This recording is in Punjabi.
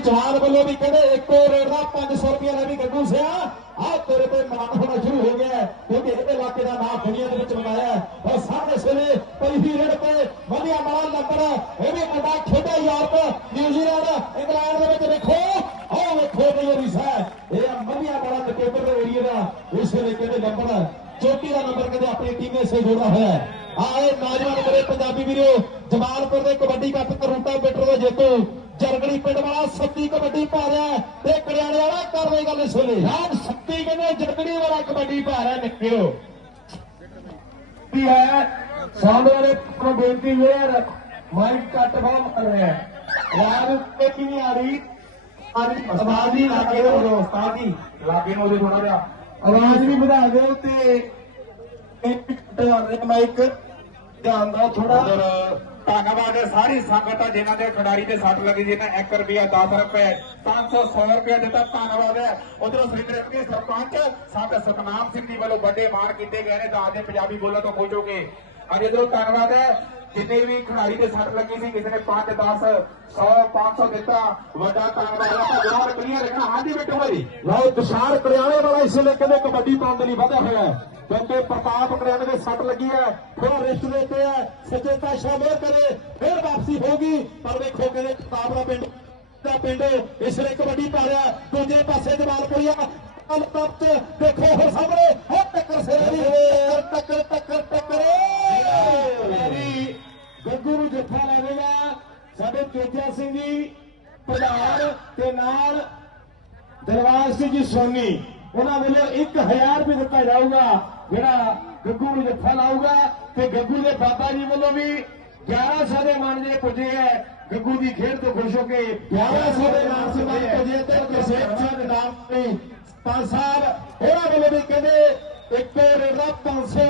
ਜਵਾਨ ਵੱਲੋਂ ਵੀ ਕਹਿੰਦੇ ਇੱਕੋ ਰੇਟ ਦਾ 500 ਰੁਪਏ ਲੈ ਵੀ ਗੱਗੂ ਸਿਆ। ਆਹ ਤੇਰੇ ਤੇ ਮਾਨ ਹੋਣਾ ਸ਼ੁਰੂ ਹੋ ਗਿਆ ਕਿਉਂਕਿ ਇਹਦੇ ਇਲਾਕੇ ਦਾ ਨਾਮ ਦੁਨੀਆ ਦੇ ਵਿੱਚ ਬਣਾਇਆ ਔਰ ਸਾਹਮਣੇ ਸਵੇਲੇ ਪਹਿਲੀ ਰੇਡ ਤੇ ਵਧੀਆ ਮਾਲਾ ਨੰਬਰ ਇਹ ਵੀ ਮੁੰਡਾ ਖੇਡਿਆ ਯੂਰਪ, ਨਿਊਜ਼ੀਲੈਂਡ, ਇੰਗਲੈਂਡ ਦੇ ਵਿੱਚ ਦੇਖੋ। ਆਹ ਵੇਖੋ ਨਹੀਂ ਉਹ ਇਹ ਵਧੀਆ ਮਾਲਾ ਨਕੋਬਰ ਦੇ ਏਰੀਆ ਦਾ। ਇਸ ਵੇਲੇ ਕਹਿੰਦੇ ਨੰਬਰ ਚੋਟੀ ਦਾ ਨੰਬਰ ਕਹਿੰਦੇ ਆਪਣੀ ਟੀਮ ਨੇ ਸੇ ਜੋੜਾ ਹੋਇਆ ਹੈ। ਆਏ ਨੌਜਵਾਨ ਮੇਰੇ ਪੰਜਾਬੀ ਵੀਰੋ, ਜਮਾਲਪੁਰ ਦੇ ਕਬੱਡੀ ਕੱਪ ਕਰੂਟਾ ਬੇਟਰ ਦਾ ਜੇਤੂ। ਜਰਗੜੀ ਪਿੰਡ ਵਾਲਾ ਸੱਤੀ ਕਬੱਡੀ ਪਾ ਰਿਹਾ ਹੈ ਤੇ ਕੜਿਆਣੇ ਵਾਲਾ ਕਰ ਰਹੀ ਗੱਲ ਇਸ ਵੇਲੇ। ਰਾਮ ਸੱਤੀ ਕਹਿੰਦੇ ਜਰਗੜੀ ਵਾਲਾ ਕਬੱਡੀ ਪਾ ਰਿਹਾ ਨਿੱਕਿਓ। ਕੀ ਹੈ ਸਾਹਮਣੇ ਵਾਲੇ ਨੂੰ ਬੇਨਤੀ ਹੈ ਮਾਈਕ ਕੱਟ ਫਾਰਮ ਕਰ ਰਿਹਾ ਹੈ। ਯਾਰ ਤੇ ਕੀ ਨਹੀਂ ਆ ਰਹੀ। ਆਵਾਜ਼ ਹੀ ਲਾਗੇ ਹੋ ਉਸਤਾਦ ਜੀ ਲਾਗੇ ਨੂੰ ਉਹਦੇ ਥੋੜਾ ਜਿਹਾ। ਆਵਾਜ਼ ਵੀ ਵਧਾ ਦਿਓ ਤੇ ਇੱਕ ਕੱਟ ਮਾਈਕ। ਧਿਆਨ ਦਾ ਥੋੜਾ ਧੰਨਵਾਦ ਹੈ। ਸਾਰੀ ਸੰਗਤ ਆ ਜਿਨ੍ਹਾਂ ਦੇ ਖਿਡਾਰੀ ਦੇ ਸੱਟ ਲੱਗੀ ਜਿਹਨਾਂ 1 ਰੁਪਿਆ 10 ਰੁਪਏ 500 100 ਰੁਪਏ ਦਿੱਤਾ, ਧੰਨਵਾਦ ਹੈ। ਉਧਰੋਂ ਸ੍ਰੀ ਦੇ ਸਰਪੰਚ ਸਾਡੇ ਸਤਨਾਮ ਸਿੰਘ ਜੀ ਵੱਲੋਂ ਵੱਡੇ ਮਾਣ ਕੀਤੇ ਗਏ ਨੇ ਤਾਂ ਦੇ ਪੰਜਾਬੀ ਬੋਲਾਂ ਤੋਂ ਖੁਸ਼ ਹੋ ਅਜੇ ਇਧਰੋਂ ਧੰਨਵਾਦ ਹੈ। ਜਿੰਨੇ ਵੀ ਖਿਡਾਰੀ ਦੇ ਸੱਟ ਲੱਗੀ ਸੀ, ਕਿਸੇ ਨੇ 5 10 100 500 ਦਿੱਤਾ, ਵੱਡਾ ਧੰਨਵਾਦ ਹੈ। ਜਵਾਬ ਕਲੀਅਰ ਰੱਖਣਾ ਹਾਂਜੀ ਬਿੱਟੂ ਭਾਈ। ਲਓ, ਤੁਸ਼ਾਰ ਕੜਿਆਣੇ ਵਾਲਾ ਇਸ ਵੇਲੇ ਕਹਿੰਦੇ ਕਬੱਡੀ ਪਾਉਣ ਦੇ ਲਈ ਵਧਿਆ ਹੋਇਆ ਹੈ। ਕਿਉਂਕਿ ਪ੍ਰਤਾਪ ਕੜਿਆਣੇ ਦੇ ਸੱਟ ਲੱਗੀ ਹੈ ਥੋੜਾ ਰਿਸਟ ਦੇ ਹੈ ਸੱਚੇ ਪਾਤਸ਼ਾਹ ਮਿਹਰ ਕਰੇ ਫਿਰ ਵਾਪਸੀ ਹੋਗੀ ਪਰ ਵੇਖੋ ਕਹਿੰਦੇ ਪ੍ਰਤਾਪ ਦਾ ਪਿੰਡ ਦਾ ਪਿੰਡ ਇਸ ਕਬੱਡੀ ਪਾ ਰਿਹਾ ਦੂਜੇ ਪਾਸੇ ਜਮਾਲਪੁਰੀਆ ਕੱਲ ਤੱਕ ਦੇਖੋ ਹੋਰ ਸਾਹਮਣੇ। ਹੋ ਟੱਕਰ ਸਿਰੇ ਦੀ। ਟੱਕਰ ਟੱਕਰ ਟੱਕਰ ਮੇਰੀ ਗੱਗੂ ਨੂੰ ਜੱਫਾ ਲਾਵੇਗਾ ਸਾਡੇ ਤੇਜਾ ਸਿੰਘ ਜੀ ਪ੍ਰਧਾਨ ਤੇ ਨਾਲ ਦਰਬਾਰ ਸਿੰਘ ਜੀ ਸੋਨੀ। ਉਹਨਾਂ ਵੱਲੋਂ 1000 ਰੁਪਏ ਦਿੱਤਾ ਜਾਊਗਾ, ਜਿਹੜਾ ਗੱਗੂ ਨੂੰ ਜੱਫਾ ਲਾਊਗਾ, ਤੇ ਗੱਗੂ ਦੇ ਬਾਬਾ ਜੀ ਵੱਲੋਂ ਵੀ 1100 ਦੇ ਮਾਨ ਜਿਹੜੇ ਪੁੱਜੇ ਐ ਗੱਗੂ ਦੀ ਖੇਡ ਤੋਂ ਖੁਸ਼ ਹੋ ਕੇ 1100 ਦੇ ਮਾਨ ਸੇ ਮਾਨ ਪੁੱਜੇ ਤੇ ਕਿਸੇ ਚੰਦ ਨਾਮ ਨਹੀਂ ਪੰਜ ਸਾਹਿਬ ਉਹਨਾਂ ਵੱਲੋਂ ਵੀ ਕਹਿੰਦੇ, ਇੱਕ ਰੇਟ ਦਾ 500